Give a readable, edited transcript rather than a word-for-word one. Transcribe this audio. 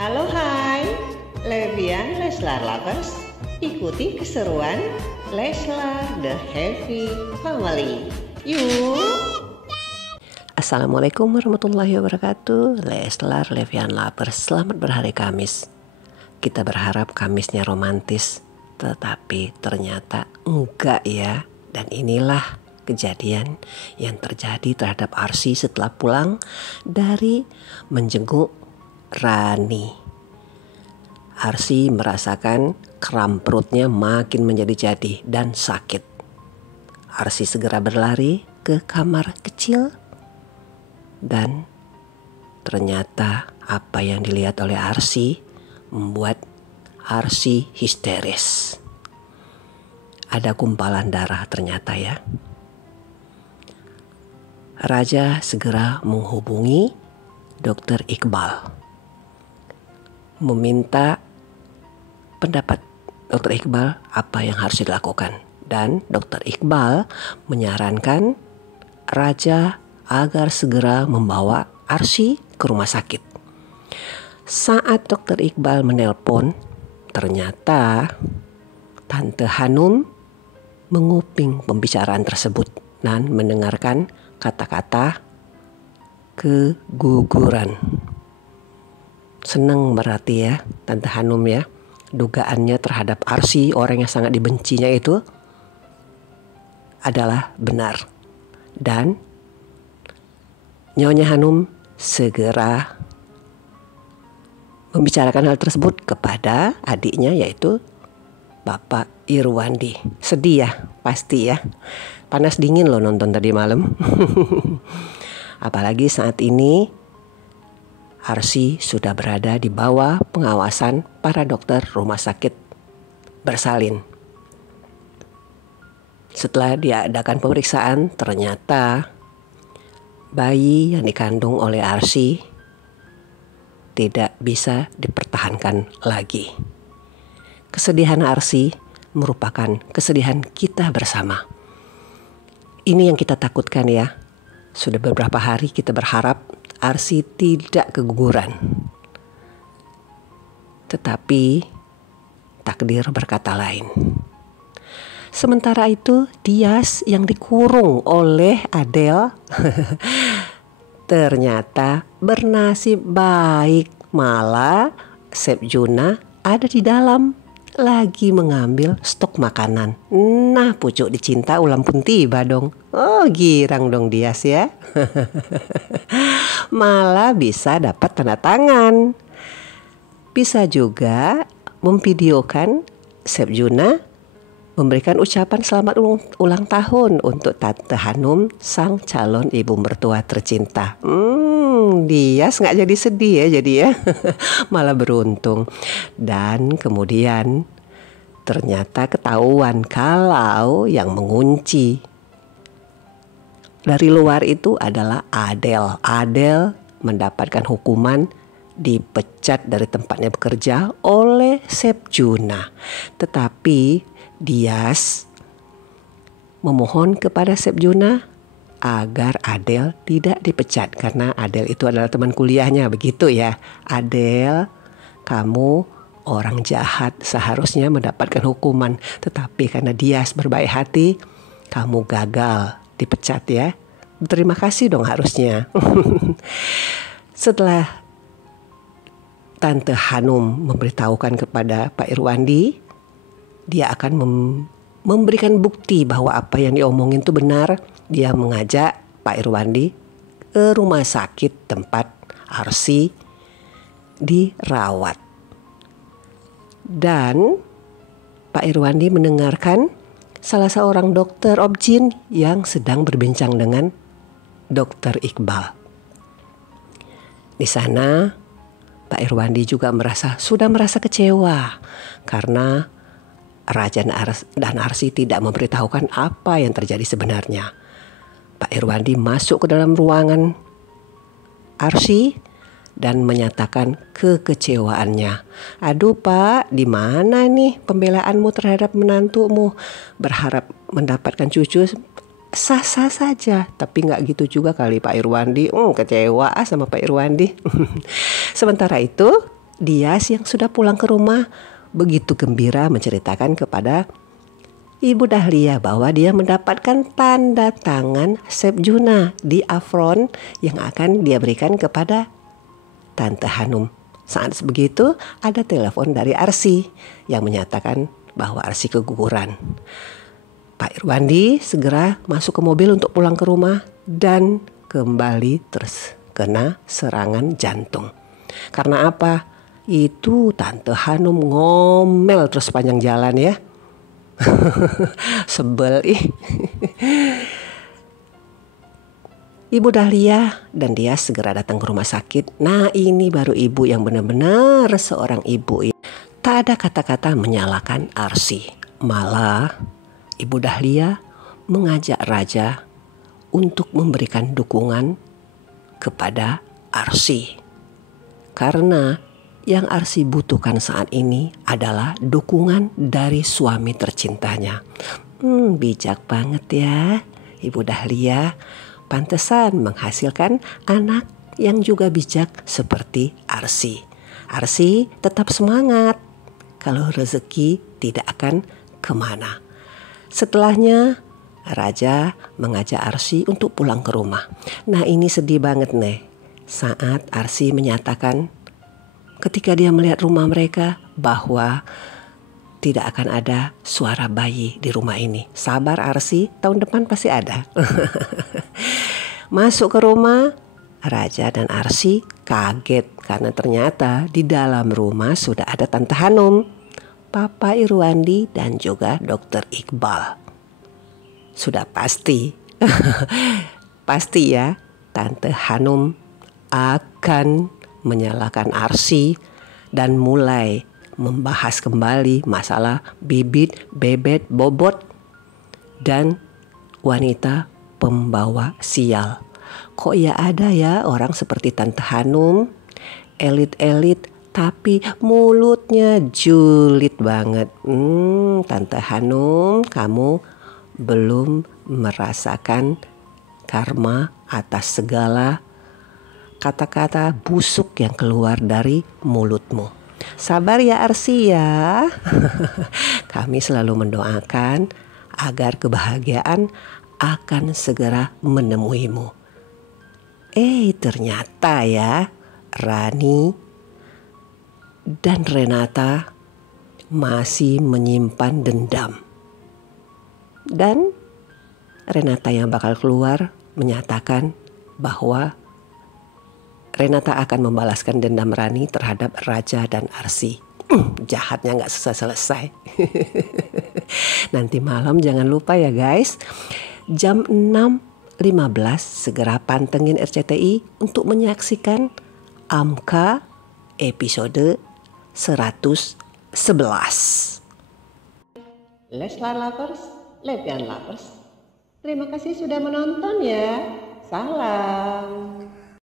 Halo hai, Levian Leslar Lovers, ikuti keseruan Leslar The Happy Family. Yuk! Assalamualaikum warahmatullahi wabarakatuh. Leslar Levian Lovers, selamat berhari Kamis. Kita berharap Kamisnya romantis, tetapi ternyata enggak ya. Dan inilah kejadian yang terjadi terhadap Arsy setelah pulang dari menjenguk Rani. Arsy merasakan kram perutnya makin menjadi-jadi dan sakit. Arsy segera berlari ke kamar kecil dan ternyata apa yang dilihat oleh Arsy membuat Arsy histeris. Ada gumpalan darah ternyata ya. Raja segera menghubungi Dr. Iqbal, meminta pendapat Dr. Iqbal apa yang harus dilakukan. Dan Dr. Iqbal menyarankan Raja agar segera membawa Arsy ke rumah sakit. Saat Dr. Iqbal menelpon, ternyata Tante Hanum menguping pembicaraan tersebut dan mendengarkan kata-kata keguguran. Senang berarti ya Tante Hanum ya. Dugaannya terhadap Arsy, orang yang sangat dibencinya itu, adalah benar. Dan Nyonya Hanum segera membicarakan hal tersebut kepada adiknya, yaitu Bapak Irwandi. Sedih ya, pasti ya. Panas dingin loh nonton tadi malam. Apalagi saat ini Arsy sudah berada di bawah pengawasan para dokter rumah sakit bersalin. Setelah diadakan pemeriksaan, ternyata bayi yang dikandung oleh Arsy tidak bisa dipertahankan lagi. Kesedihan Arsy merupakan kesedihan kita bersama. Ini yang kita takutkan ya. Sudah beberapa hari kita berharap Arsy tidak keguguran. Tetapi takdir berkata lain. Sementara itu Dias yang dikurung oleh Adele ternyata bernasib baik. Malah Chef Juna ada di dalam lagi mengambil stok makanan. Nah, pucuk dicinta ulam pun tiba dong. Oh, girang dong Dias ya. Malah bisa dapat tanda tangan. Bisa juga memvideokan Chef Juna memberikan ucapan selamat ulang tahun untuk Tante Hanum, sang calon ibu mertua tercinta. Dias nggak jadi sedih ya jadi ya. Malah beruntung. Dan kemudian ternyata ketahuan kalau yang mengunci dari luar itu adalah Adele. Adele mendapatkan hukuman dipecat dari tempatnya bekerja oleh Chef Juna. Tetapi Dias memohon kepada Chef Juna agar Adele tidak dipecat karena Adele itu adalah teman kuliahnya, begitu ya. Adele, kamu orang jahat, seharusnya mendapatkan hukuman, tetapi karena Dias berbaik hati, kamu gagal dipecat ya. Terima kasih dong harusnya. Setelah Tante Hanum memberitahukan kepada Pak Irwandi, dia akan memberikan bukti bahwa apa yang diomongin itu benar. Dia mengajak Pak Irwandi ke rumah sakit tempat Arsy dirawat. Dan Pak Irwandi mendengarkan salah seorang dokter objin yang sedang berbincang dengan Dr. Iqbal. Di sana Pak Irwandi juga sudah merasa kecewa karena Raja dan Arsy tidak memberitahukan apa yang terjadi sebenarnya. Pak Irwandi masuk ke dalam ruangan Arsy dan menyatakan kekecewaannya. Aduh Pak, di mana nih pembelaanmu terhadap menantumu? Berharap mendapatkan cucu sah-sah saja, tapi nggak gitu juga kali Pak Irwandi. Kecewa sama Pak Irwandi. Sementara itu Dias yang sudah pulang ke rumah begitu gembira menceritakan kepada Ibu Dahlia bahwa dia mendapatkan tanda tangan Chef Juna di apron yang akan dia berikan kepada Tante Hanum. Saat begitu ada telepon dari Arsy yang menyatakan bahwa Arsy keguguran. Pak Irwandi segera masuk ke mobil untuk pulang ke rumah dan kembali terkena serangan jantung. Karena apa? Itu Tante Hanum ngomel terus sepanjang jalan ya. Sebel ih. Ibu Dahlia dan dia segera datang ke rumah sakit. Nah, ini baru ibu yang benar-benar seorang ibu. Tak ada kata-kata menyalahkan Arsy. Malah Ibu Dahlia mengajak Raja untuk memberikan dukungan kepada Arsy. Karena yang Arsy butuhkan saat ini adalah dukungan dari suami tercintanya. Bijak banget ya Ibu Dahlia. Pantesan menghasilkan anak yang juga bijak seperti Arsy. Arsy tetap semangat. Kalau rezeki tidak akan kemana. Setelahnya Raja mengajak Arsy untuk pulang ke rumah. Nah, ini sedih banget nih. Saat Arsy menyatakan ketika dia melihat rumah mereka bahwa tidak akan ada suara bayi di rumah ini. Sabar Arsy, tahun depan pasti ada. Masuk ke rumah, Raja dan Arsy kaget karena ternyata di dalam rumah sudah ada Tante Hanum, Papa Irwandi dan juga Dokter Iqbal. Sudah pasti, pasti ya Tante Hanum akan menyalahkan Arsy dan mulai membahas kembali masalah bibit, bebet, bobot dan wanita pembawa sial. Kok ya ada ya orang seperti Tante Hanum, elit-elit tapi mulutnya julid banget. Tante Hanum, kamu belum merasakan karma atas segala kata-kata busuk yang keluar dari mulutmu. Sabar ya Arsy ya. Kami selalu mendoakan agar kebahagiaan akan segera menemuimu. Ternyata ya Rani dan Renata masih menyimpan dendam. Dan Renata yang bakal keluar menyatakan bahwa Renata akan membalaskan dendam Rani terhadap Raja dan Arsy. Jahatnya gak selesai-selesai. Nanti malam jangan lupa ya guys. Jam 6.15 segera pantengin RCTI untuk menyaksikan Amka episode 111. Leslar Lovers, Levian Lovers, terima kasih sudah menonton ya. Salam.